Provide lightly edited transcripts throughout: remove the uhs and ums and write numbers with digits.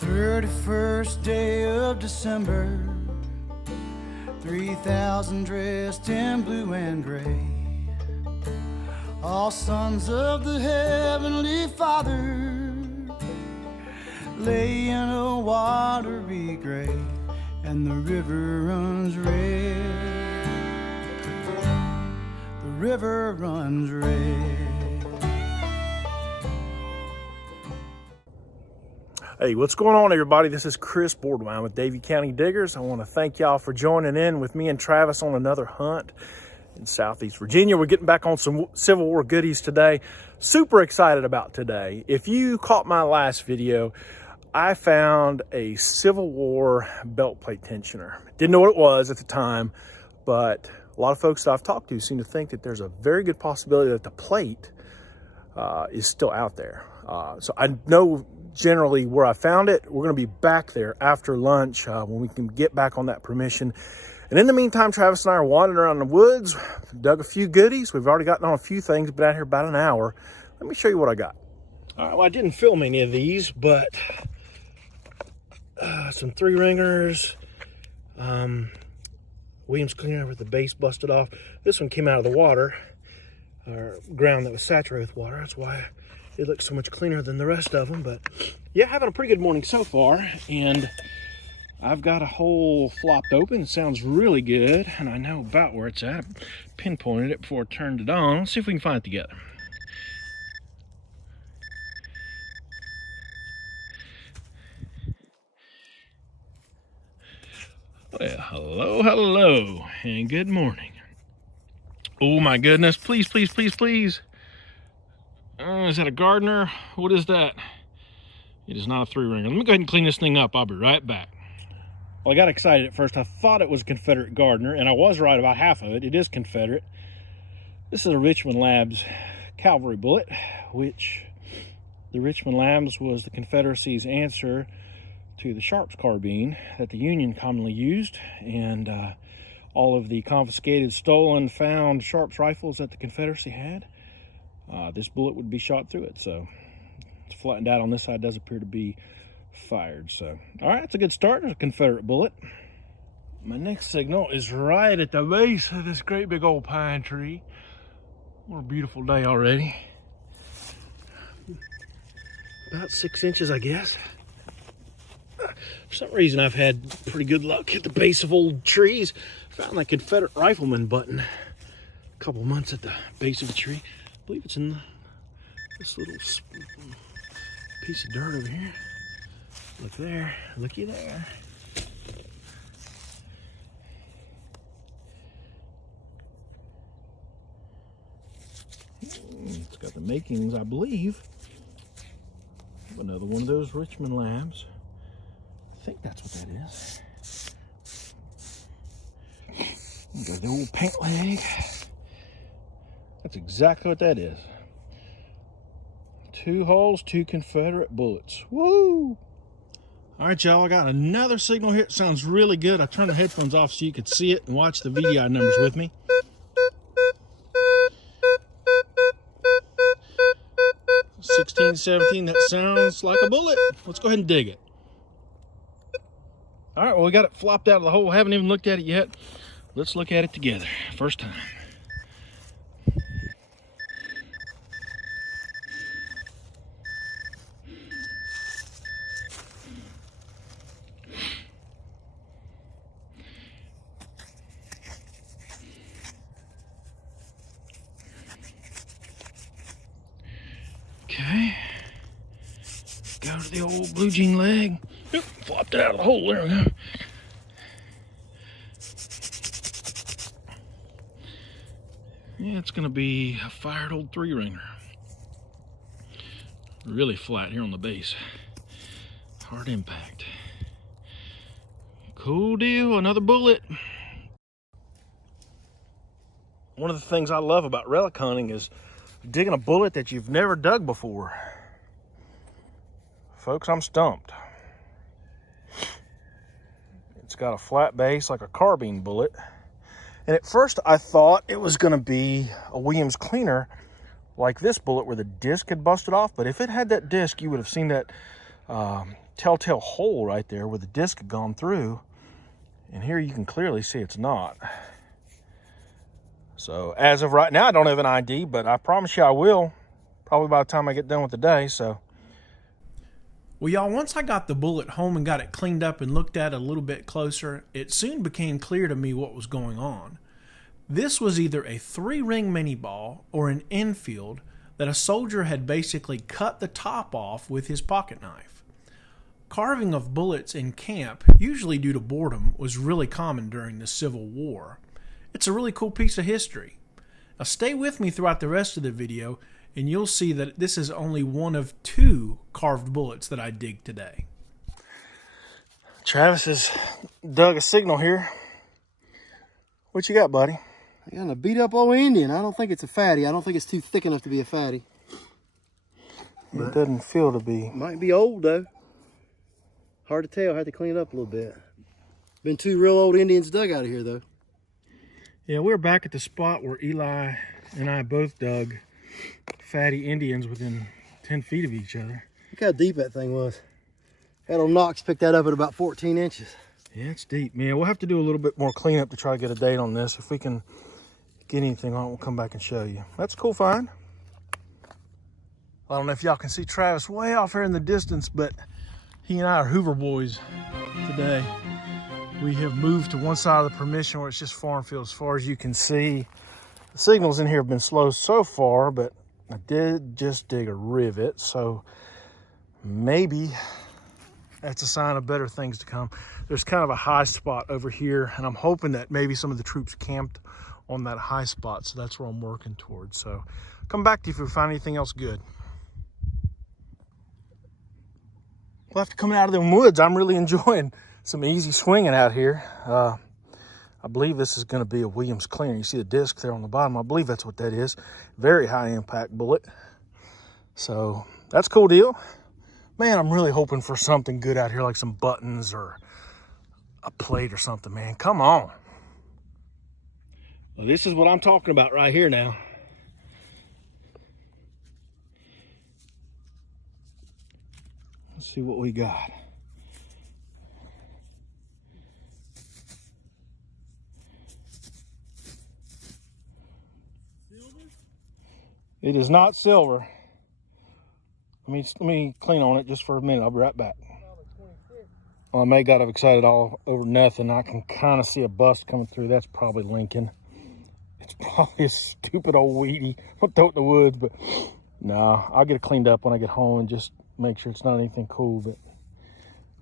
31st day of December, 3,000 dressed in blue and gray, all sons of the Heavenly Father, lay in a watery grave, and the river runs red. The river runs red. Hey, what's going on, everybody? This is Chris Boardwine with Davie County Diggers. I want to thank y'all for joining in with me and Travis on another hunt in Southeast Virginia. We're getting back on some Civil War goodies today. Super excited about today. If you caught my last video, I found a Civil War belt plate tensioner. Didn't know what it was at the time, but a lot of folks that I've talked to seem to think that there's a very good possibility that the plate is still out there. So I know generally where I found it. We're going to be back there after lunch when we can get back on that permission. And in the meantime, Travis and I are wandering around the woods, dug a few goodies. We've already gotten on a few things, been out here about an hour. Let me show you what I got. All right, well, I didn't film any of these, but some 3-ringers, Williams cleaner with the base busted off. This one came out of the water, or ground that was saturated with water. That's why it looks so much cleaner than the rest of them. But yeah, having a pretty good morning so far, and I've got a hole flopped open. It sounds really good, and I know about where it's at. I pinpointed it before I turned it on. Let's see if we can find it together. Well, hello, and good morning. Oh my goodness, please, please, please, please. Is that a gardener? What is that? It is not a 3-ringer. Let me go ahead and clean this thing up. I'll be right back. Well, I got excited at first. I thought it was a Confederate gardener, and I was right about half of it. It is Confederate. This is a Richmond Labs cavalry bullet, which the Richmond Labs was the Confederacy's answer to the Sharps carbine that the Union commonly used, and all of the confiscated, stolen, found Sharps rifles that the Confederacy had. This bullet would be shot through it, so it's flattened out on this side. Does appear to be fired. So, all right, that's a good start. There's a Confederate bullet. My next signal is right at the base of this great big old pine tree. What a beautiful day already. About 6 inches, I guess. For some reason, I've had pretty good luck at the base of old trees. Found that Confederate rifleman button a couple months at the base of a tree. I believe it's in this little piece of dirt over here. Look there, looky there. It's got the makings, I believe, of another one of those Richmond Labs. I think that's what that is. Got the old paint leg. That's exactly what that is. 2 holes, 2 Confederate bullets. Woo! All right, y'all, I got another signal here. It sounds really good. I turned the headphones off so you could see it and watch the VDI numbers with me. $16, $17, that sounds like a bullet. Let's go ahead and dig it. All right, well, we got it flopped out of the hole. Haven't even looked at it yet. Let's look at it together. First time. Okay. Go to the old blue jean leg. Oop, flopped it out of the hole. There we go. Yeah, it's going to be a fired old 3-ringer. Really flat here on the base. Hard impact. Cool deal. Another bullet. One of the things I love about relic hunting is digging a bullet that you've never dug before. Folks, I'm stumped. It's got a flat base like a carbine bullet. And at first I thought it was going to be a Williams cleaner like this bullet where the disc had busted off. But if it had that disc, you would have seen that telltale hole right there where the disc had gone through. And here you can clearly see it's not. So as of right now, I don't have an ID, but I promise you I will. Probably by the time I get done with the day, so. Well, y'all, once I got the bullet home and got it cleaned up and looked at it a little bit closer, it soon became clear to me what was going on. This was either a 3-ring mini ball or an infield that a soldier had basically cut the top off with his pocket knife. Carving of bullets in camp, usually due to boredom, was really common during the Civil War. It's a really cool piece of history. Now stay with me throughout the rest of the video, and you'll see that this is only one of 2 carved bullets that I dig today. Travis has dug a signal here. What you got, buddy? I got a beat up old Indian. I don't think it's a fatty. I don't think it's too thick enough to be a fatty. It doesn't feel to be. Might be old though. Hard to tell. I have to clean it up a little bit. Been 2 real old Indians dug out of here though. Yeah, we're back at the spot where Eli and I both dug fatty Indians within 10 feet of each other. Look how deep that thing was. That old Knox picked that up at about 14 inches. Yeah, it's deep, man. We'll have to do a little bit more cleanup to try to get a date on this. If we can get anything on it, we'll come back and show you. That's a cool find. I don't know if y'all can see Travis way off here in the distance, but he and I are Hoover boys today. We have moved to one side of the permission where it's just farm field as far as you can see. The signals in here have been slow so far, but I did just dig a rivet, so maybe that's a sign of better things to come. There's kind of a high spot over here, and I'm hoping that maybe some of the troops camped on that high spot, so that's where I'm working towards. So come back to you if we find anything else good. Well, after coming out of the woods, I'm really enjoying some easy swinging out here. I believe this is going to be a Williams cleaner. You see the disc there on the bottom. I believe that's what that is. Very high impact bullet. So that's a cool deal. Man, I'm really hoping for something good out here, like some buttons or a plate or something, man. Come on. Well, this is what I'm talking about right here now. Let's see what we got. It is not silver. Let me clean on it just for a minute. I'll be right back. Well, I may got excited all over nothing. I can kind of see a bust coming through. That's probably Lincoln. It's probably a stupid old weedy. I'll throw it in the woods, but no, I'll get it cleaned up when I get home and just make sure it's not anything cool. But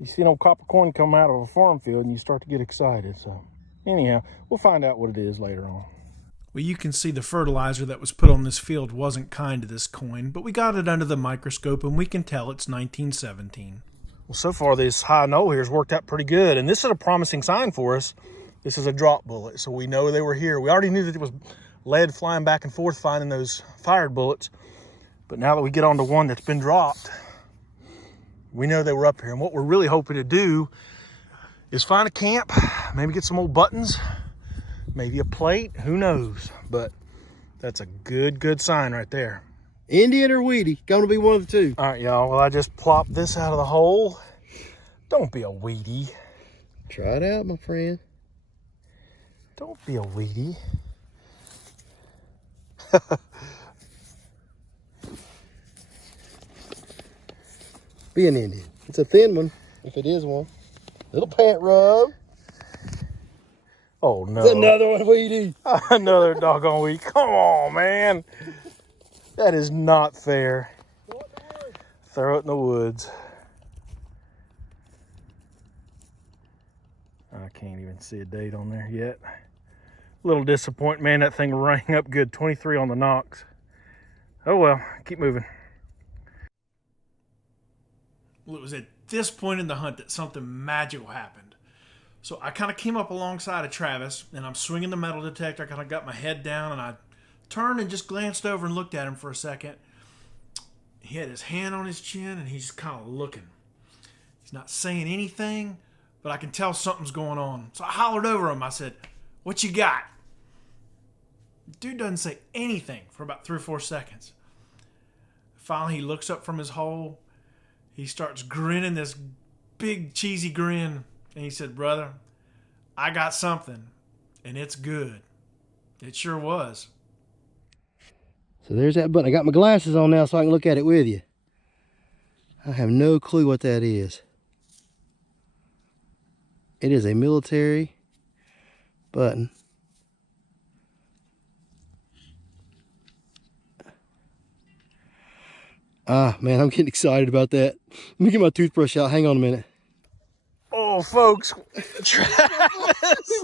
you see an old copper coin come out of a farm field and you start to get excited. So anyhow, we'll find out what it is later on. Well, you can see the fertilizer that was put on this field wasn't kind to this coin, but we got it under the microscope and we can tell it's 1917. Well, so far this high knoll here has worked out pretty good, and this is a promising sign for us. This is a drop bullet, so we know they were here. We already knew that there was lead flying back and forth finding those fired bullets, but now that we get on to one that's been dropped, we know they were up here. And what we're really hoping to do is find a camp, maybe get some old buttons, maybe a plate, who knows, but that's a good sign right there. Indian or weedy, gonna be one of the 2. All right, y'all, well, I just plopped this out of the hole. Don't be a weedy. Try it out, my friend. Don't be a weedy. Be an Indian. It's a thin one, if it is one. Little pant rub. Oh, no. It's another one, weedy. Another doggone weed. Come on, man. That is not fair. Throw it in the woods. I can't even see a date on there yet. A little disappointed, man. That thing rang up good. 23 on the Knox. Oh, well. Keep moving. Well, it was at this point in the hunt that something magical happened. So I kind of came up alongside of Travis, and I'm swinging the metal detector. I kind of got my head down, and I turned and just glanced over and looked at him for a second. He had his hand on his chin, and he's just kind of looking. He's not saying anything, but I can tell something's going on. So I hollered over him. I said, "What you got?" The dude doesn't say anything for about 3 or 4 seconds. Finally, he looks up from his hole. He starts grinning this big cheesy grin, and he said, "Brother, I got something, and it's good." It sure was. So there's that button. I got my glasses on now so I can look at it with you. I have no clue what that is. It is a military button. Ah, man, I'm getting excited about that. Let me get my toothbrush out. Hang on a minute. Oh, folks, Travis,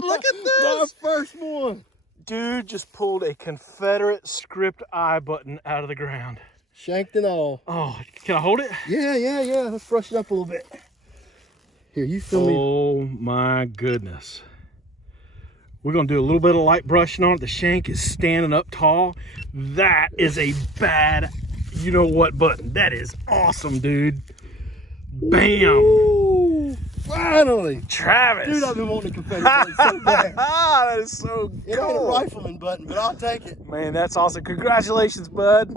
look at this. My first one. Dude just pulled a Confederate script I button out of the ground. Shanked and all. Oh, can I hold it? Yeah. Let's brush it up a little bit. Here, you film me. Oh my goodness. We're gonna do a little bit of light brushing on it. The shank is standing up tall. That is a bad, you know what button. That is awesome, dude. Bam. Ooh, finally. Travis. Dude, I've been wanting a Confederate button so bad. That is so cool. It ain't a rifleman button, but I'll take it. Man, that's awesome. Congratulations, bud.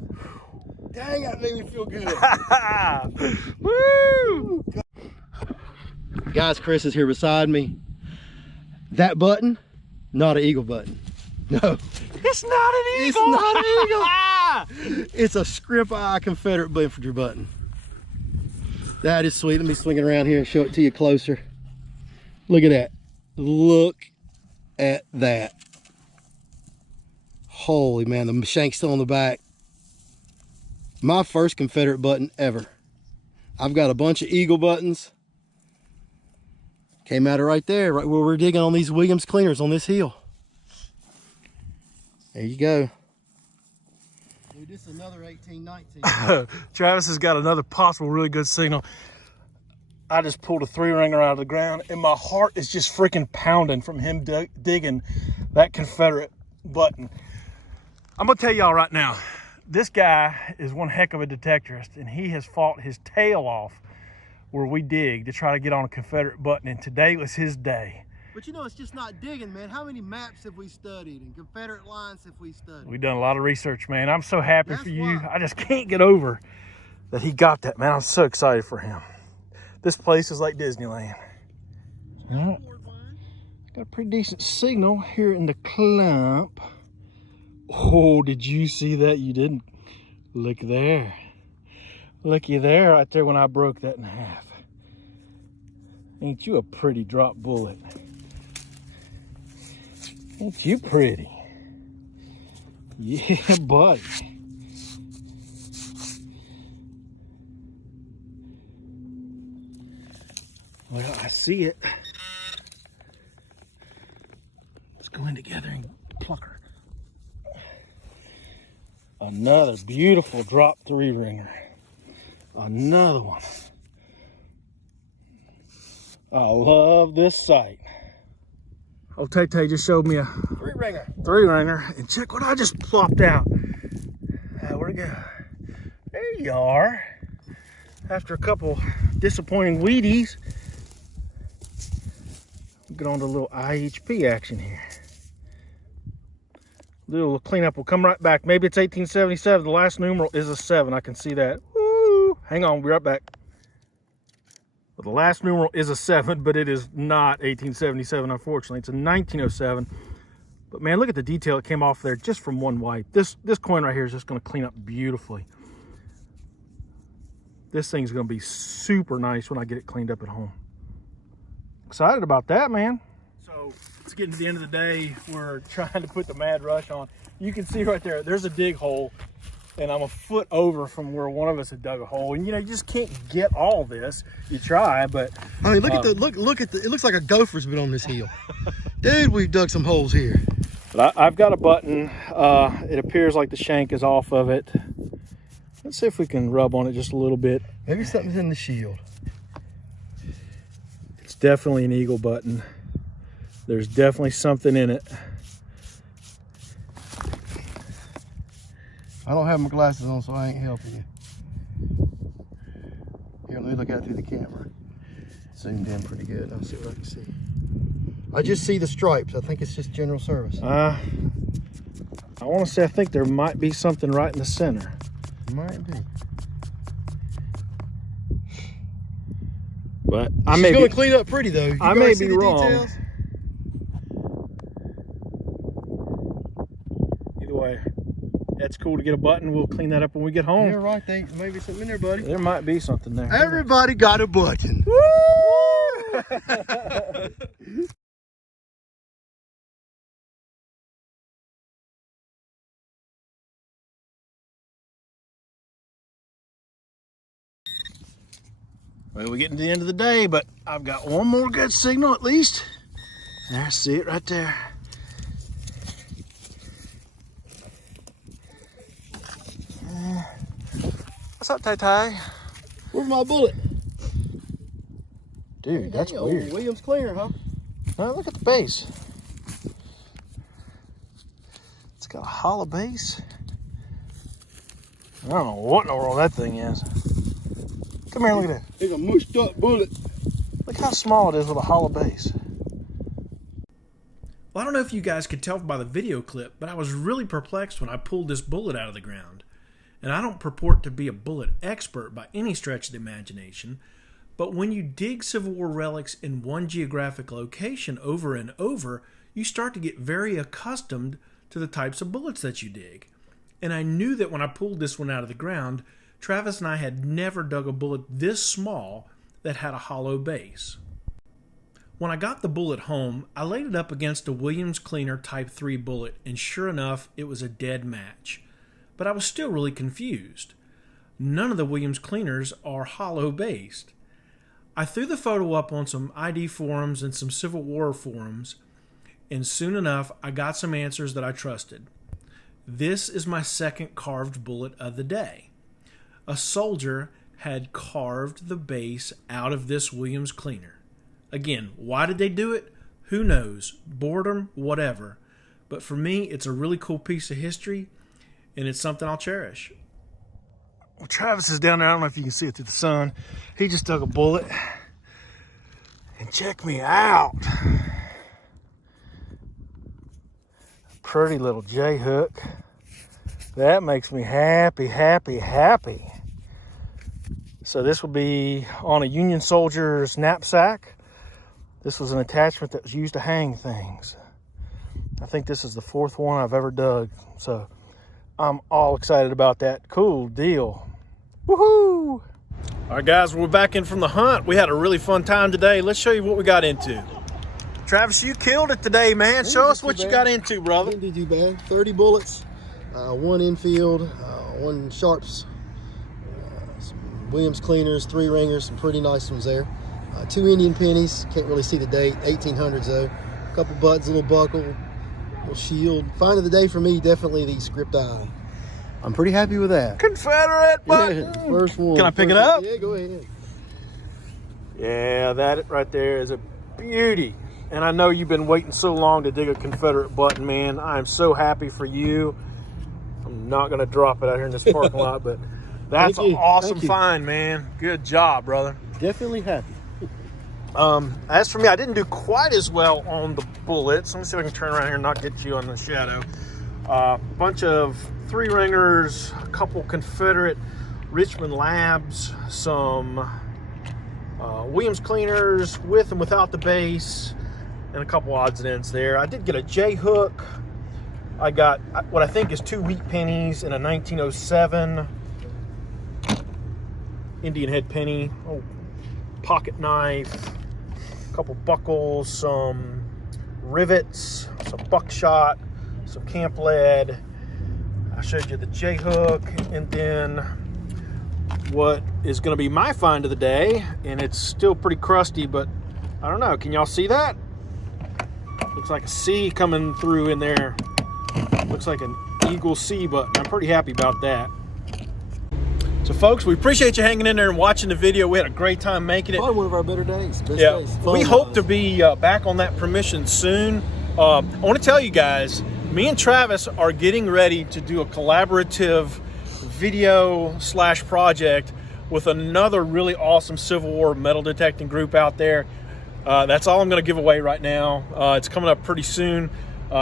Dang, that made me feel good. Woo! Guys, Chris is here beside me. That button, not an eagle button. No. It's not an eagle. It's not an eagle. It's a script eye Confederate infantry button. That is sweet. Let me swing it around here and show it to you closer. Look at that. Look at that. Holy man, the shank's still on the back. My first Confederate button ever. I've got a bunch of eagle buttons. Came out of right there, right where we're digging on these Williams cleaners on this hill. There you go. Dude, this is another 1819. Travis has got another possible really good signal. I just pulled a 3-ringer out of the ground, and my heart is just freaking pounding from him digging that Confederate button. I'm gonna tell y'all right now, this guy is one heck of a detectorist, and he has fought his tail off where we dig to try to get on a Confederate button, and today was his day. But you know, it's just not digging, man. How many maps have we studied and Confederate lines have we studied? We've done a lot of research, man. I'm so happy That's for you. why. I just can't get over that he got that, man. I'm so excited for him. This place is like Disneyland. All right. Got a pretty decent signal here in the clump. Oh, did you see that? You didn't. Look there. Looky there, right there when I broke that in half. Ain't you a pretty drop bullet? Ain't you pretty? Yeah, buddy. Well, I see it. Let's go in together and pluck her. Another beautiful drop 3-ringer. Another one. I love this sight. Oh, Tay just showed me a 3-ringer. 3-ringer, and check what I just plopped out. Where'd it go? There you are. After a couple disappointing Wheaties, get on to a little IHP action here. Little cleanup will come right back. Maybe it's 1877. The last numeral is a 7. I can see that. Woo! Hang on, we'll be right back. Well, the last numeral is a 7, but it is not 1877, unfortunately. It's a 1907. But man, look at the detail that came off there just from one wipe. This coin right here is just going to clean up beautifully. This thing's going to be super nice when I get it cleaned up at home. Excited about that, man. So it's getting to the end of the day. We're trying to put the Mad Rush on. You can see right there, there's a dig hole, and I'm a foot over from where one of us had dug a hole. And you know, you just can't get all this. You try, but I mean, look at the look at the. It looks like a gopher's been on this hill. Dude, we've dug some holes here. But I've got a button. It appears like the shank is off of it. Let's see if we can rub on it just a little bit. Maybe something's in the shield. It's definitely an eagle button. There's definitely something in it. I don't have my glasses on, so I ain't helping you. Here, let me look out through the camera. Zoomed in pretty good. I'll see what I can see. I just see the stripes. I think it's just general service. I want to say I think there might be something right in the center. Might be. But She's gonna clean up pretty though. I may be wrong. Details? Either way, that's cool to get a button. We'll clean that up when we get home. You're right. There may be something in there, buddy. There might be something there. Everybody got a button. Woo! Well, we're getting to the end of the day, but I've got one more good signal at least. There, see it right there. What's up, Tai? Where's my bullet? Dude, that's Hey, weird. Williams cleaner, huh? Now look at the base. It's got a hollow base. I don't know what in the world that thing is. Come here, look at that. It's a mushed up bullet. Look how small it is with a hollow base. Well, I don't know if you guys could tell by the video clip, but I was really perplexed when I pulled this bullet out of the ground. And I don't purport to be a bullet expert by any stretch of the imagination, but when you dig Civil War relics in one geographic location over and over, you start to get very accustomed to the types of bullets that you dig. And I knew that when I pulled this one out of the ground, Travis and I had never dug a bullet this small that had a hollow base. When I got the bullet home, I laid it up against a Williams Cleaner Type 3 bullet, and sure enough, it was a dead match. But I was still really confused. None of the Williams Cleaners are hollow based. I threw the photo up on some ID forums and some Civil War forums, and soon enough, I got some answers that I trusted. This is my second carved bullet of the day. A soldier had carved the base out of this Williams Cleaner. Again, why did they do it? Who knows? Boredom, whatever. But for me, it's a really cool piece of history, and it's something I'll cherish. Well, Travis is down there. I don't know if you can see it through the sun. He just dug a bullet. And check me out. Pretty little J-hook. That makes me happy, happy, happy. So this would be on a Union soldier's knapsack. This was an attachment that was used to hang things. I think this is the fourth one I've ever dug. So I'm all excited about that. Cool deal. Woohoo! All right, guys, we're back in from the hunt. We had a really fun time today. Let's show you what we got into. Travis, you killed it today, man. Show us what you got into, brother. Didn't do too bad. 30 bullets, one infield, one Sharps, some Williams Cleaners, 3 ringers, some pretty nice ones there. 2 Indian pennies, can't really see the date, 1800s though. A couple butts, a little buckle, little shield. Find of the day for me, definitely the script eye. I'm pretty happy with that. Confederate button. Yeah, first one. Can I pick it up? Yeah, go ahead. Yeah, that right there is a beauty. And I know you've been waiting so long to dig a Confederate button, man. I'm so happy for you. I'm not going to drop it out here in this parking lot, but that's an awesome find, man. Good job, brother. Definitely happy. As for me, I didn't do quite as well on the bullets. Let me see if I can turn around here and not get you on the shadow. Bunch of 3 ringers, a couple Confederate Richmond Labs, some Williams Cleaners with and without the base, and a couple odds and ends there. I did get a J-hook. I got what I think is 2 wheat pennies and a 1907 Indian head penny. Oh, pocket knife, a couple buckles, some rivets, some buckshot, some camp lead. I showed you the J-hook, and then what is going to be my find of the day, and it's still pretty crusty, but I don't know. Can y'all see that? Looks like a C coming through in there. Looks like an Eagle C button. I'm pretty happy about that. So folks, we appreciate you hanging in there and watching the video. We had a great time making it. Probably one of our better days. Best Yeah, days. we hope to be back on that permission soon. I want to tell you guys, me and Travis are getting ready to do a collaborative video / project with another really awesome Civil War metal detecting group out there. That's all I'm going to give away right now. It's coming up pretty soon.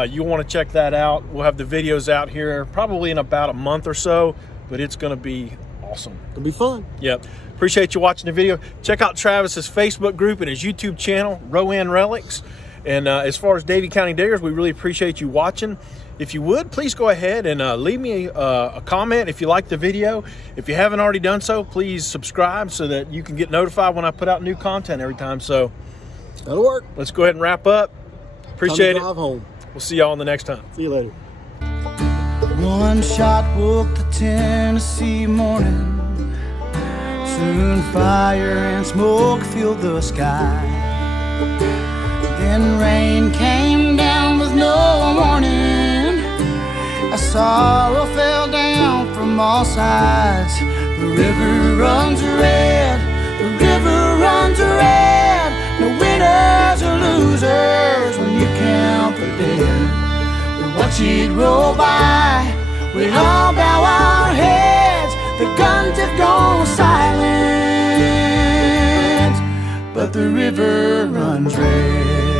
You'll want to check that out. We'll have the videos out here probably in about a month or so, but it's going to be Awesome. It'll be fun. Yep. Appreciate you watching the video. Check out Travis's Facebook group and his YouTube channel, Rowan Relics. And as far as Davie County Diggers, we really appreciate you watching. If you would, please go ahead and leave me a comment if you like the video. If you haven't already done so, please subscribe so that you can get notified when I put out new content every time. So That'll work. let's go ahead and wrap up. Appreciate it. Drive home. We'll see y'all on the next time. See you later. One shot woke the Tennessee morning. Soon fire and smoke filled the sky. Then rain came down with no warning. A sorrow fell down from all sides. The river runs red, the river runs red. No winners or losers when you count the dead. We watch it roll by, we all bow our heads. The guns have gone silent, but the river runs red.